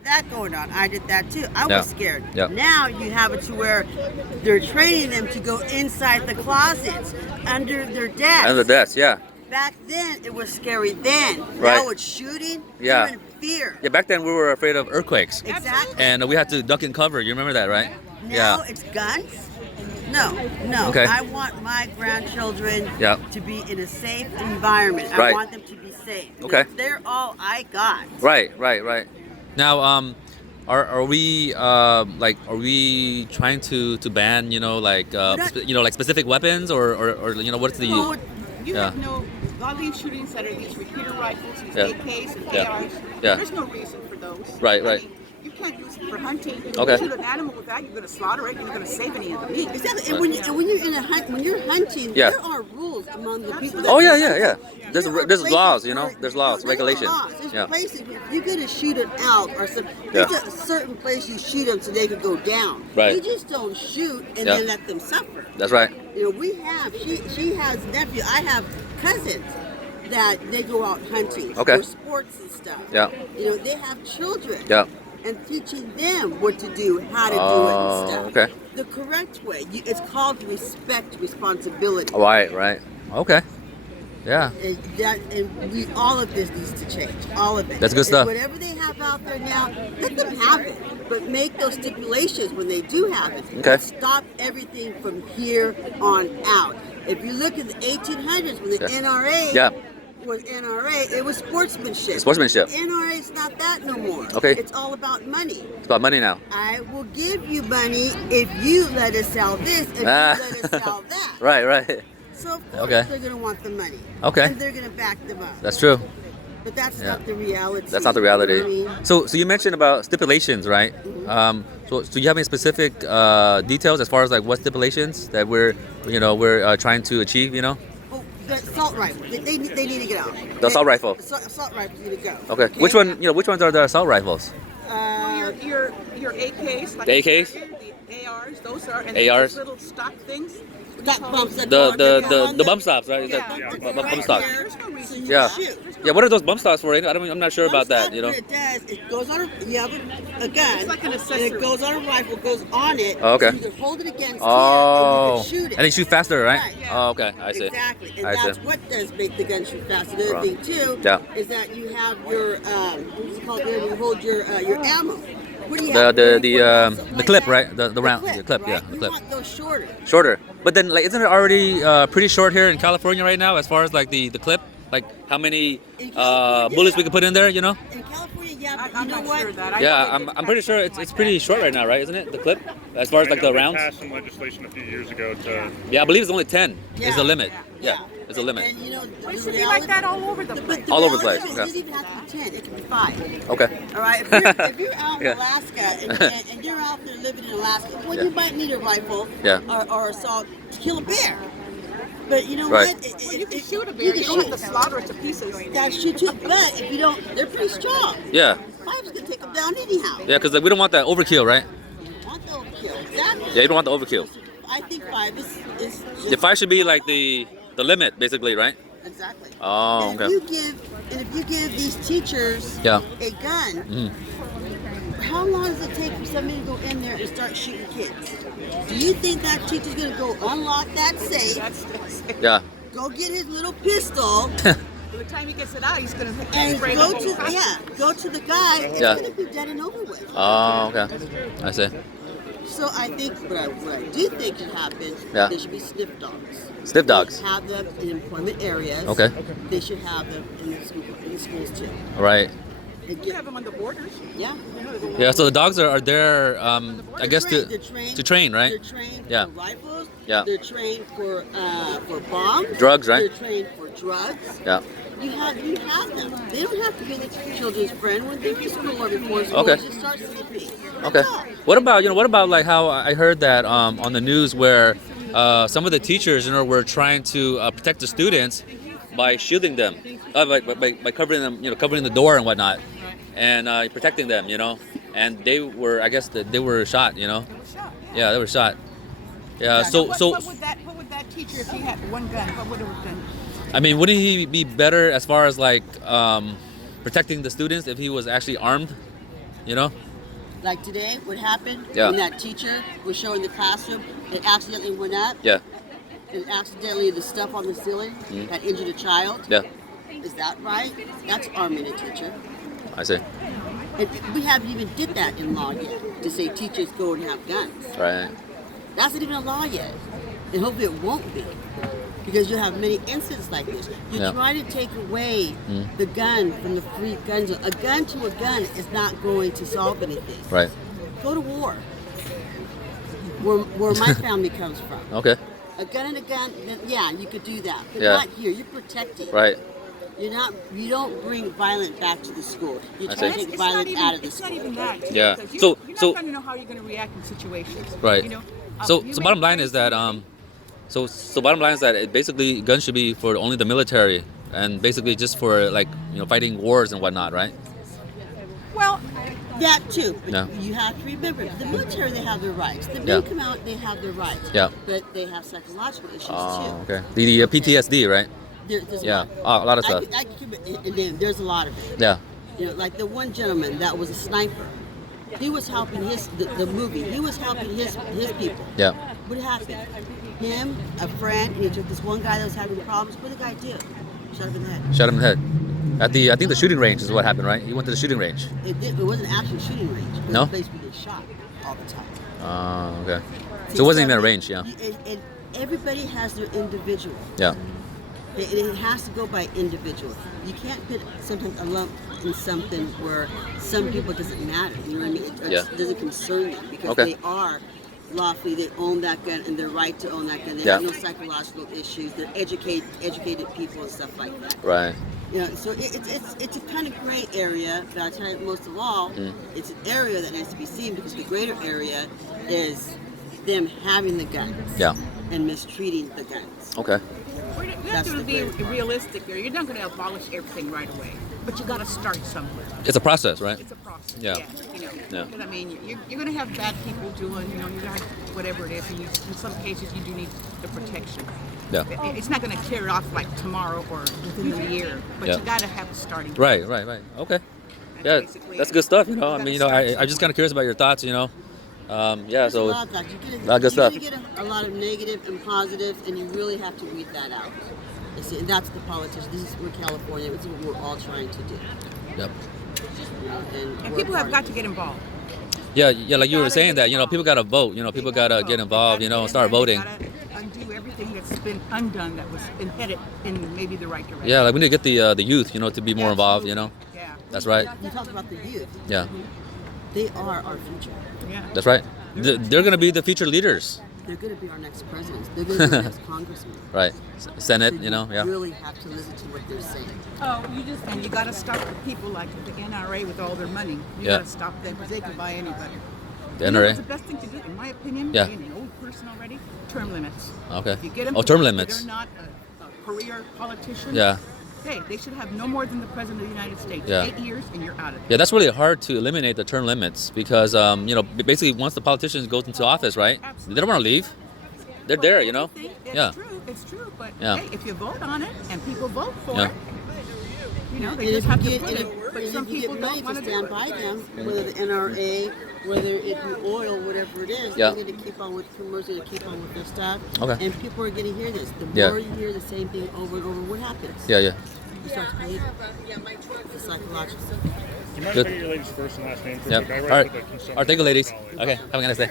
That going on. I did that too. I Yeah. was scared. Yeah. Now you have it to where they're training them to go inside the closets, under their desks. Under the desk, yeah. Back then, it was scary then. Right. Now it's shooting. Yeah. You're in fear. Yeah, back then we were afraid of earthquakes. Exactly. And we had to duck and cover. You remember that, right? Now it's guns. No. Okay. I want my grandchildren Yeah. to be in a safe environment. I Right. want them to be safe. Okay. They're all I got. Right. Now, are we are we trying to ban like specific weapons or what's the Well, you Yeah. have no, all these shootings that are these repeater rifles, these Yeah. AKs and Yeah. ARs, Yeah. there's no reason for those. Right. I mean, you can't use it for hunting. If Okay. you shoot an animal with that, you're going to slaughter it, you're not going to save any of the meat. Exactly. And when you're in a hunt, when you're hunting, Yeah. there are rules among the people. That Oh yeah. There are There's places laws, where- There's laws, there are regulations. laws. There's Yeah. places where if you're gonna shoot it out or some, Yeah. there's a certain place you shoot them so they can go down. Right. You just don't shoot and Yeah. then let them suffer. That's right. You know, we have. She has nephew. I have cousins that they go out hunting Okay. for sports and stuff. Yeah. You know, they have children. Yeah. And teaching them what to do, how to do it Oh, and stuff. okay. The correct way. It's called respect, responsibility. Right. Okay. Yeah. And all of this needs to change. All of it. That's good And stuff. whatever they have out there now, let them have it. But make those stipulations when they do have it. Okay. Stop everything from here on out. If you look at the 1800s when the Yeah. NRA Yeah. was NRA, it was sportsmanship. Sportsmanship. NRA is not that no more. Okay. It's all about money. It's about money now. I will give you money if you let us sell this, if you Ah. let us sell that. Right. So of course Okay. they're going to want the money. Okay. And they're going to back them up. That's true. But that's Yeah. not the reality. That's not the reality. You know what I mean? So you mentioned about stipulations, right? So you have any specific details as far as like what stipulations that we're trying to achieve? Oh, the assault rifle. They need to get out. The assault rifle. Assault rifles need to go. Okay. Which ones are the assault rifles? Your AKs, like The AKs? the ARs, those are, and ARs? those little stock things. Got bumps that The go on the- the bump stops, right? Yeah. Bump stocks. There's no reason So you Yeah. shoot. Yeah. What are those bump stops for? I'm not sure about that. What it does, it goes on you have a gun, It's like an and accessory. it goes on a rifle, goes on it. Oh, okay. So you can hold it against Oh. here, and you can shoot it. And they shoot faster, right? Right, yeah. Oh, okay. I see. Exactly, and I that's see. what does make the gun shoot faster. The other Right. thing too Yeah. is that you have your what's it called? There you hold your ammo. What do you The have? the 30, the 40 um something the like clip, that? right? The round, the clip, yeah, right? the You clip. want those shorter. Shorter. But then, like, isn't it already pretty short here in California right now, as far as like the clip, like how many In California, bullets we yeah. can put in there? In California, yeah, but I'm you know not what? sure of that. I Yeah, know they I'm did pretty pass sure something it's like pretty that. short right now, right? Isn't it the clip, as far as like the They rounds? passed some legislation a few years ago to. Yeah, I believe it's only 10 is Yeah. the limit. Yeah. Yeah, it's a limit. And you know, Well, it the should be reality- like that all over the but place. All over the reality place, is yeah. It doesn't even have to be 10. It can be 5. Okay. All right. If you're out in Yeah. Alaska and you're out there living in Alaska, well, Yeah. you might need a rifle Yeah. or assault to kill a bear. But you know Right. what? Well, you can shoot a You bear. can You don't have shoot. to slaughter it to pieces. Yeah, shoot too. But if you don't, they're pretty strong. Yeah, 5's gonna take them down anyhow. yeah, because we don't want that overkill, right? You want the overkill. Exactly. Yeah, you don't want the overkill. I think 5 is The 5 should be like the limit, basically, right? exactly. Oh, and okay. if you give these teachers Yeah. a gun, Mhm. how long does it take for somebody to go in there and start shooting kids? Do you think that teacher's gonna go unlock that safe, That's Yeah. go get his little pistol, by the time he gets it out, he's going to and spray the go whole to costume. go to the guy? It's Yeah. gonna be dead and over with. Oh, okay. I see. So I think what I do think should happen. Yeah. There should be sniff dogs. Sniff dogs. Have them in employment areas. Okay. They should have them in the schools too. Right. And You get- have them on the borders. yeah. Yeah. So the dogs are there, I guess They're trained, to train, right? They're trained Yeah. for rifles. Yeah. They're trained for bombs. Drugs, right? They're trained for drugs. Yeah. You have them. They don't have to be the children's friend when they're in school or before school. Okay. Just start sniffing. Okay. That's all. What about like how I heard that on the news where some of the teachers, were trying to protect the students by shielding them, by covering them, covering the door and whatnot, and protecting them, and they were, I guess, they were shot, Yeah, they were shot. Yeah. So what would that teacher, if he had one gun, what would it have done? I mean, wouldn't he be better as far as like protecting the students if he was actually armed? You know? Like today, what happened Yeah. when that teacher was showing the classroom, it accidentally went up, Yeah. and accidentally the stuff on the ceiling that injured a child. Yeah. Is that right? That's arming a teacher. I see. And we haven't even did that in law yet, to say teachers go and have guns. Right. That's not even a law yet. And hopefully it won't be. Because you have many incidents like this. You Yeah. try to take away the gun from the free gun zone. A gun to a gun is not going to solve anything. Right. Go to war. Where my family comes from. Okay. A gun and a gun, then, yeah, you could do that. But Yeah. not here. You're protecting. Right. You don't bring violence back to the school. You I try to see. take violence out of the It's not school. even that. Yeah. Because So- you're so- not going to know how you're going to react in situations. Right. You know? So you so may bottom line try is that something- so bottom line is that it basically guns should be for only the military and basically just for like fighting wars and whatnot, right? Well, That too. But Yeah. you have to remember, the military, they have their rights. The men Yeah. come out, they have their rights. Yeah. But they have psychological issues Oh, too. okay. The PTSD, right? There's Yeah. a lot. A lot of stuff. I can keep it in name. There's a lot of it. Yeah. Like the one gentleman that was a sniper. He was helping the movie. He was helping his people. Yeah. What happened? Him, a friend, and he took this one guy that was having problems. What did the guy do? Shot him in the head. Shot him in the head. At the I think the shooting range is what happened, right? He went to the shooting range. It wasn't an actual shooting range. It was No? a place where they shot all the time. Oh, okay. So it wasn't even a range, yeah. And everybody has their individual. Yeah. And it has to go by individual. You can't put sometimes a lump in something where some people doesn't matter. You know what I mean? It Yeah. doesn't concern them because Okay. they are lawfully, they own that gun and their right to own that gun. They Yeah. have no psychological issues. They're educated people and stuff like that. Right. So it's a kind of gray area, but I tell you most of all, it's an area that needs to be seen because the greater area is them having the guns Yeah. and mistreating the guns. Okay. we have That's to the be great- realistic here. You're not going to abolish everything right away. But you got to start somewhere. It's a process, right? It's a process. Yeah. Yeah. Because I mean, you're going to have bad people doing, you got whatever it is, and in some cases you do need the protection. Yeah. It's not going to carry off like tomorrow or within the year, but Yeah. you got to have a starting. Right. Okay. Yeah, basically that's it. good stuff. You I gotta mean, start I'm somewhere. just kind of curious about your thoughts. Yeah. There's a So lot of that. You get lot of good stuff. You get a lot of negative and positive, and you really have to weed that out. And that's the politicians. This is we're California. This is what we're all trying to do. Yep. And work people have hard. got to get involved. Yeah. Like you were gotta saying get that involved. people gotta vote. People gotta get involved. They gotta Start get in voting. there. They gotta undo everything that's been undone that was headed in maybe the right direction. Yeah. Like we need to get the youth. To be more involved. Yeah. That's right. You talked about the youth. Yeah. They are our future. Yeah. That's right. They're gonna be the future leaders. They're going to be our next presidents. They're going to be our next congressmen. Right. Senate. So Yeah. really have to listen to what they're saying. And you got to stop the people like the NRA with all their money. You Yeah. got to stop them because they can buy anybody. The You know what's NRA. the best thing to do, in my opinion, Yeah. being an old person already? Term limits. Okay. If you get them Oh, term limits. They're not a career politician. Yeah. Hey, they should have no more than the president of the United States. Yeah. 8 years and you're out of it. Yeah, that's really hard to eliminate the term limits because basically once the politicians go into office, right? They don't want to leave. They're there, It's Yeah. true. It's true. But Yeah. hey, if you vote on it and people vote for Yeah. it, they And just if have you to get, put and it. if, But and some if you people get don't money want to to stand do by it. them, whether the NRA, whether it be oil, whatever it is, Yeah. they're going to keep on with commercials, they're going to keep on with their stuff. Okay. And people are going to hear this. The Yeah. more you hear the same thing over and over, what happens? Yeah. You start to believe it's psychological. Do you mind Good. if I get your ladies' first and last name? Yep. I All write right. with the All consumption right. Thank you, ladies. knowledge. Okay. Have a nice day.